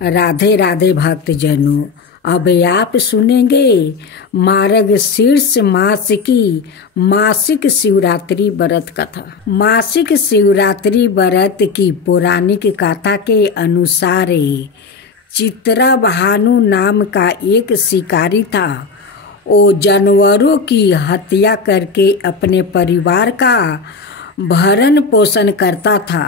राधे राधे भक्तजनों, अब आप सुनेंगे मार्ग शीर्ष मास की मासिक शिवरात्रि व्रत कथा। मासिक शिवरात्रि व्रत की पौराणिक कथा के अनुसार चित्रा भानु नाम का एक शिकारी था। वो जानवरों की हत्या करके अपने परिवार का भरण पोषण करता था।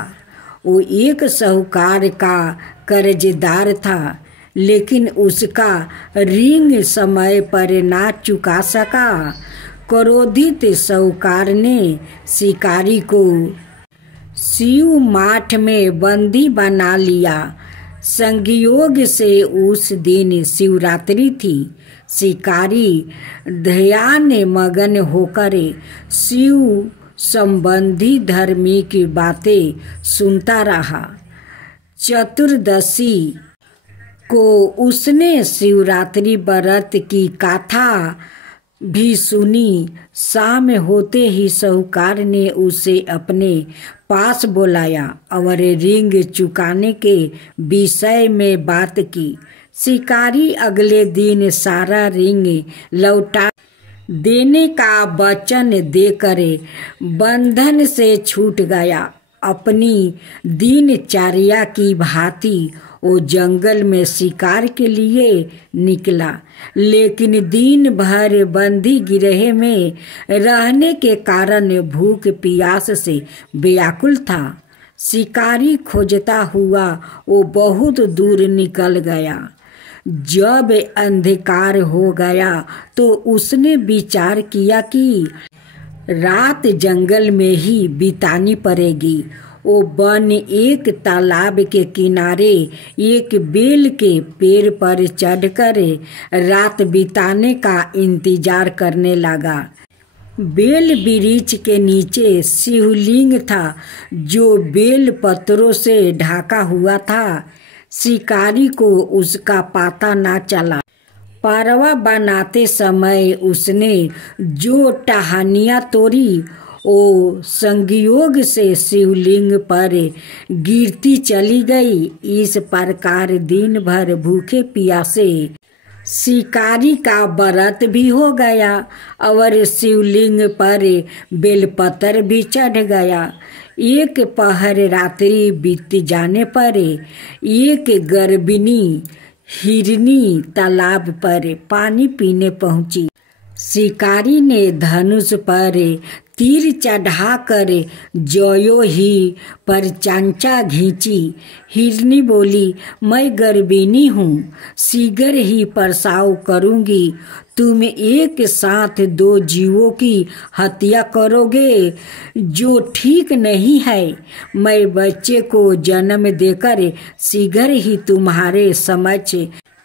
वो एक साहूकार का कर्जदार था, लेकिन उसका ऋण समय पर ना चुका सका। क्रोधित साहूकार ने शिकारी को शिव माठ में बंदी बना लिया। संयोग से उस दिन शिवरात्रि थी। शिकारी ध्यान मगन होकर शिव संबंधी धार्मिक बातें सुनता रहा। चतुर्दशी को उसने शिवरात्रि व्रत की कथा भी सुनी। शाम होते ही साहूकार ने उसे अपने पास बुलाया और ऋण चुकाने के विषय में बात की। शिकारी अगले दिन सारा ऋण लौटा देने का वचन देकर बंधन से छूट गया। अपनी दिनचर्या की भांति वो जंगल में शिकार के लिए निकला, लेकिन दिन भर बंदी गिरह में रहने के कारण भूख प्यास से व्याकुल था। शिकारी खोजता हुआ वो बहुत दूर निकल गया। जब अंधकार हो गया तो उसने विचार किया कि रात जंगल में ही बितानी पड़ेगी। वो वन एक तालाब के किनारे एक बेल के पेड़ पर चढ़कर रात बिताने का इंतजार करने लगा। बेल वृक्ष के नीचे शिवलिंग था, जो बेल पत्रों से ढका हुआ था। शिकारी को उसका पता न चला। पारवा बनाते समय उसने जो टहनियाँ तोड़ी वो संयोग से शिवलिंग पर गिरती चली गई। इस प्रकार दिन भर भूखे प्यासे शिकारी का व्रत भी हो गया और शिवलिंग पर बेलपत्र भी चढ़ गया। एक पहर रात्रि बीत जाने पर एक गर्भिणी हिरनी तालाब पर पानी पीने पहुंची। शिकारी ने धनुष पर तीर चढ़ाकर ज्यों ही पर चांचा खींची। हिरनी बोली, मैं गर्भिणी हूँ, शीघ्र ही प्रसव करूँगी। तुम एक साथ दो जीवों की हत्या करोगे, जो ठीक नहीं है। मैं बच्चे को जन्म देकर शीघ्र ही तुम्हारे समक्ष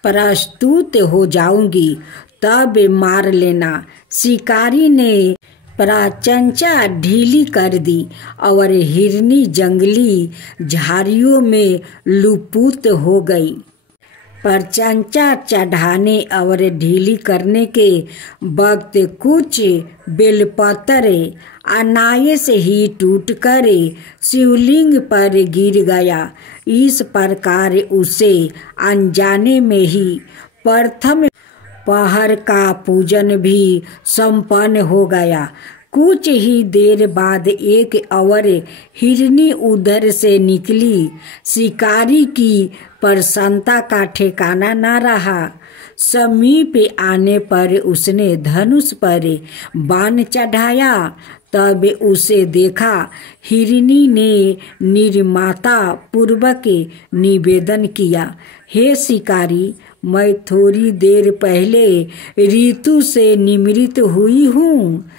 प्रस्तुत हो जाऊंगी, तब मार लेना। शिकारी ने प्रचंचा ढीली कर दी और हिरनी जंगली झाड़ियों में लुप्त हो गई। प्रचंचा चढ़ाने और ढीली करने के वक्त कुछ बेलपत्र अनायास ही टूटकर शिवलिंग पर गिर गया। इस प्रकार उसे अनजाने में ही प्रथम पहर का पूजन भी संपन्न हो गया। कुछ ही देर बाद एक और हिरनी उधर से निकली। शिकारी की प्रसन्नता का ठिकाना न रहा। समीप आने पर उसने धनुष पर बाण चढ़ाया। तब उसे देखा हिरनी ने निर्ममता पूर्वक निवेदन किया, हे शिकारी, मैं थोड़ी देर पहले ऋतु से निमृत हुई हूँ।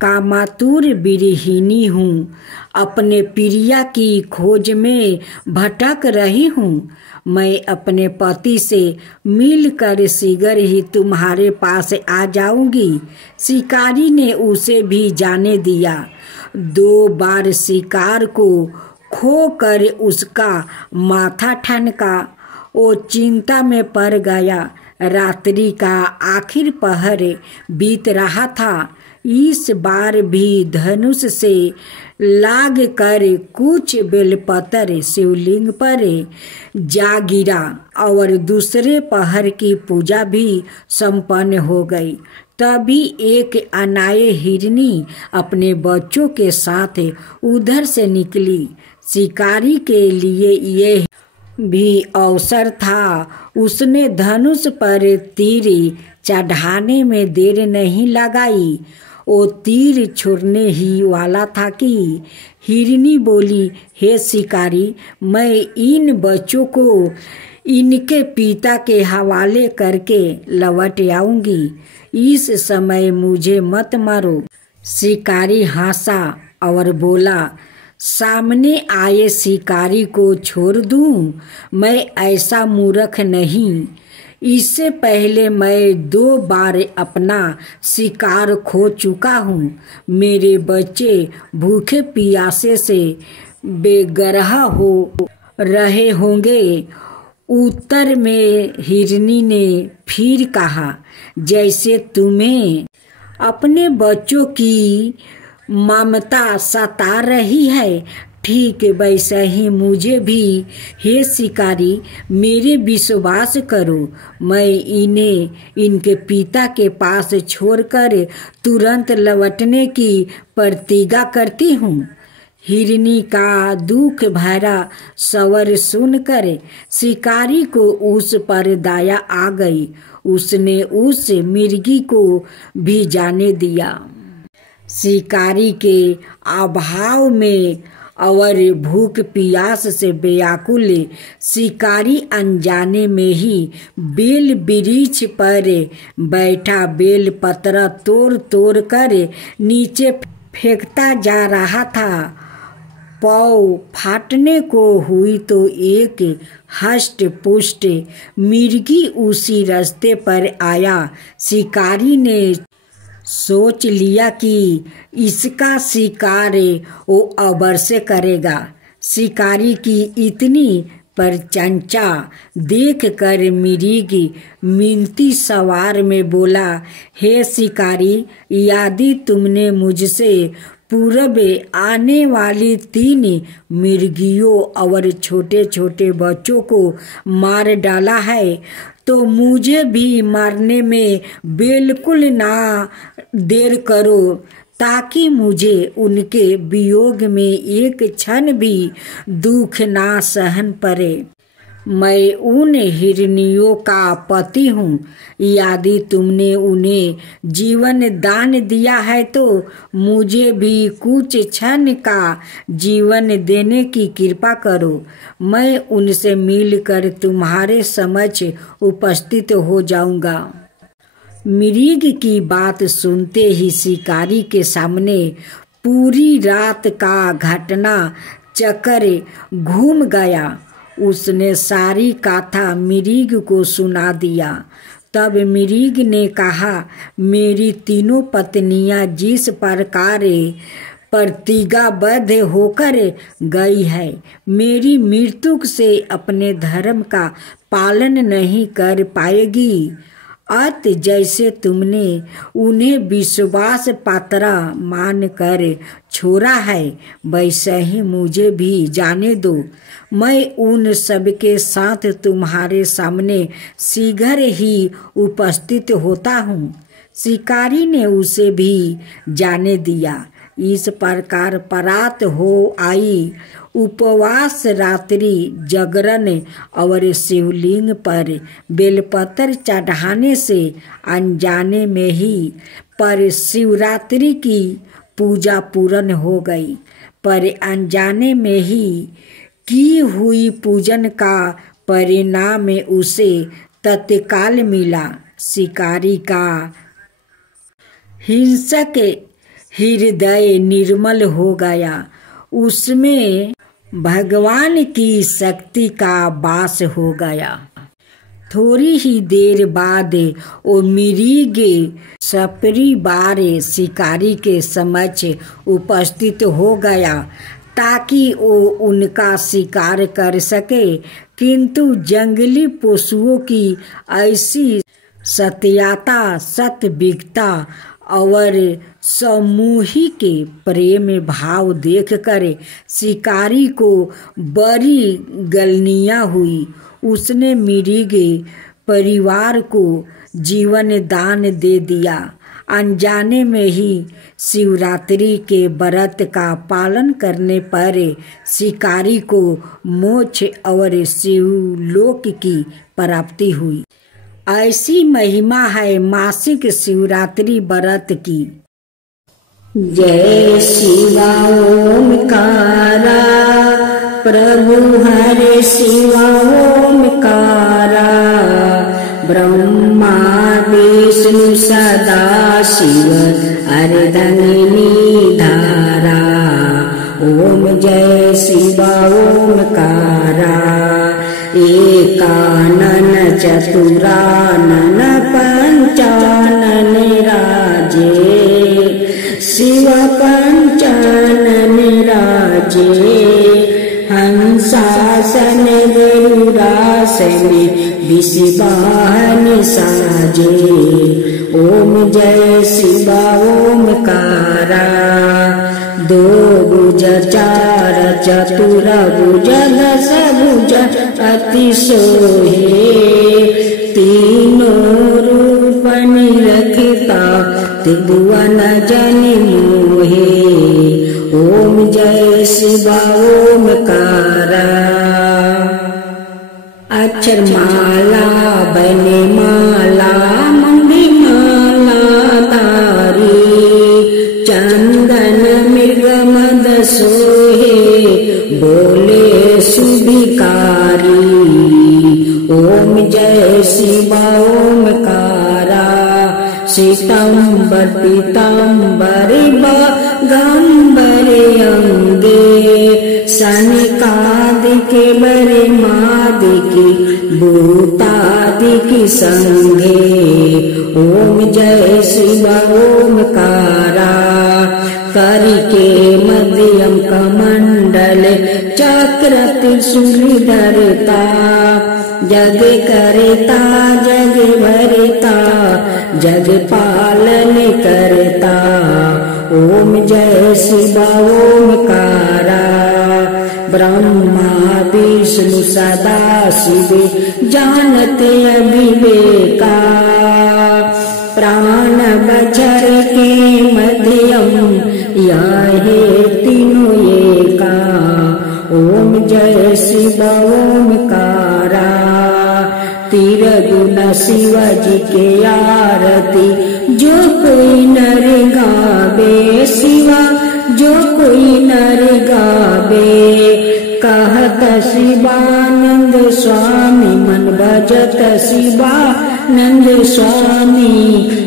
कामातुर विरहिणी हूँ। अपने प्रिया की खोज में भटक रही हूँ। मैं अपने पति से मिलकर शीघ्र ही तुम्हारे पास आ जाऊंगी। शिकारी ने उसे भी जाने दिया। 2 बार शिकार को खोकर उसका माथा ठनका। वो चिंता में पड़ गया। रात्रि का आखिर पहर बीत रहा था। इस बार भी धनुष से लाग कर कुछ बेलपत्र शिवलिंग पर जा गिरा और दूसरे पहर की पूजा भी संपन्न हो गई। तभी एक अनाए हिरनी अपने बच्चों के साथ उधर से निकली। शिकारी के लिए यह भी अवसर था। उसने धनुष पर तीर चढ़ाने में देर नहीं लगाई। वो तीर छोड़ने ही वाला था कि हिरनी बोली, हे शिकारी, मैं इन बच्चों को इनके पिता के हवाले करके लौट आऊंगी। इस समय मुझे मत मारो। शिकारी हंसा और बोला, सामने आए शिकारी को छोड़ दूं? मैं ऐसा मूर्ख नहीं। इससे पहले मैं 2 बार अपना शिकार खो चुका हूँ। मेरे बच्चे भूखे प्यासे से बेगरह हो रहे होंगे। उत्तर में हिरनी ने फिर कहा, जैसे तुम्हें अपने बच्चों की ममता सता रही है, ठीक वैसा ही मुझे भी। हे शिकारी, मेरे विश्वास करो, मैं इन्हें इनके पिता के पास छोड़कर तुरंत लौटने की प्रतिज्ञा करती हूँ। हिरनी का दुख भरा स्वर सुनकर शिकारी को उस पर दया आ गई। उसने उस मिर्गी को भी जाने दिया। शिकारी के अभाव में और भूख प्यास से व्याकुल शिकारी अनजाने में ही बेल वृक्ष पर बैठा बेल पत्र तोड़ तोड़ कर नीचे फेंकता जा रहा था। पाँव फाटने को हुई तो एक हष्ट पुष्ट मिर्गी उसी रास्ते पर आया। शिकारी ने सोच लिया कि इसका शिकार वो अवश्य करेगा। शिकारी की इतनी प्रशंसा देख कर मृग मिनती सवार में बोला, हे शिकारी, यदि तुमने मुझसे पूर्व आने वाली 3 मिर्गियों और छोटे छोटे बच्चों को मार डाला है तो मुझे भी मारने में बिल्कुल ना देर करो, ताकि मुझे उनके वियोग में एक क्षण भी दुख ना सहन पड़े। मैं उन हिरनियों का पति हूँ। यदि तुमने उन्हें जीवन दान दिया है तो मुझे भी कुछ क्षण का जीवन देने की कृपा करो। मैं उनसे मिलकर तुम्हारे समक्ष उपस्थित हो जाऊंगा। मृग की बात सुनते ही शिकारी के सामने पूरी रात का घटना चक्र घूम गया। उसने सारी कथा मृग को सुना दिया। तब मृग ने कहा, मेरी 3 पत्नियां जिस प्रकार प्रतिज्ञाबद्ध होकर गई है, मेरी मृत्यु से अपने धर्म का पालन नहीं कर पाएगी। अत जैसे तुमने उन्हें विश्वास पात्र मान कर छोड़ा है, वैसे ही मुझे भी जाने दो। मैं उन सबके साथ तुम्हारे सामने शीघ्र ही उपस्थित होता हूँ। शिकारी ने उसे भी जाने दिया। इस प्रकार परात हो आई। उपवास, रात्रि जागरण और शिवलिंग पर बेलपत्र चढ़ाने से अनजाने में ही पर शिवरात्रि की पूजा पूर्ण हो गई। पर अनजाने में ही की हुई पूजन का परिणाम उसे तत्काल मिला। शिकारी का हिंसक हृदय निर्मल हो गया। उसमें भगवान की शक्ति का वास हो गया। थोड़ी ही देर बाद वो मृग सपरिवार शिकारी के समक्ष उपस्थित हो गया ताकि वो उनका शिकार कर सके, किंतु जंगली पशुओं की ऐसी सत्यता, सत्विकता और समूहिक प्रेम भाव देखकर शिकारी को बड़ी गलनिया हुई। उसने मृग परिवार को जीवन दान दे दिया। अनजाने में ही शिवरात्रि के व्रत का पालन करने पर शिकारी को मोक्ष और शिवलोक की प्राप्ति हुई। ऐसी महिमा है मासिक शिवरात्रि व्रत की। जय शिवा ओमकारा, प्रभु हरे शिवा ओमकारा, ब्रह्मा विष्णु सदा शिव अर्धंगिनी धारा। ओम जय शिवा ओमकारा, एकानन चतुरानन पंचानन राजे, शिव पंचानन राजे। हंसासन गरुड़ासन विषवाहन साजे। ओम जय शिवा ओमकारा, दो भुज चार चतुर भुज दस भुज अति सोहे, तीनों रूप निरखता त्रिभुवन जन मोहे। ओम जय शिवा ओमकारा, अक्षर माला बने माला मंगी माला तारी, चंदन मृग मद सोहे बोले सुभिकारी। ओम जय शिवा ओमकारा, श्वेतांबर पीतांबर गंबर अंगे, सनिकादिक बरे मादिकी भूतादिकी संगे। ओम जय शिवा ओमकारा, करिके मध्यम कमंडल चक्र त्रिशूल धरता, जग करता जग भरता जग पालन करता। ओम जय शिवा ओमकारा, ब्रह्मा विष्णु सदा शिव जानते अविवेका, प्राण बचर के मध्यम याहे तीनों एका। ओम जय शिवा ओमकारा, तिरगुण शिव जी के आरती जो कोई नर गावे, शिवा जो कोई नर गावे। कहत शिवानंद स्वामी मन भजत शिवानंद स्वामी,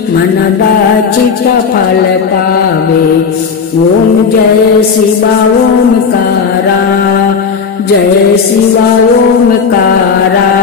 मन बाचित फल पावे। ओम जय शिवा ओमकारा, जय शिवा ओमकारा।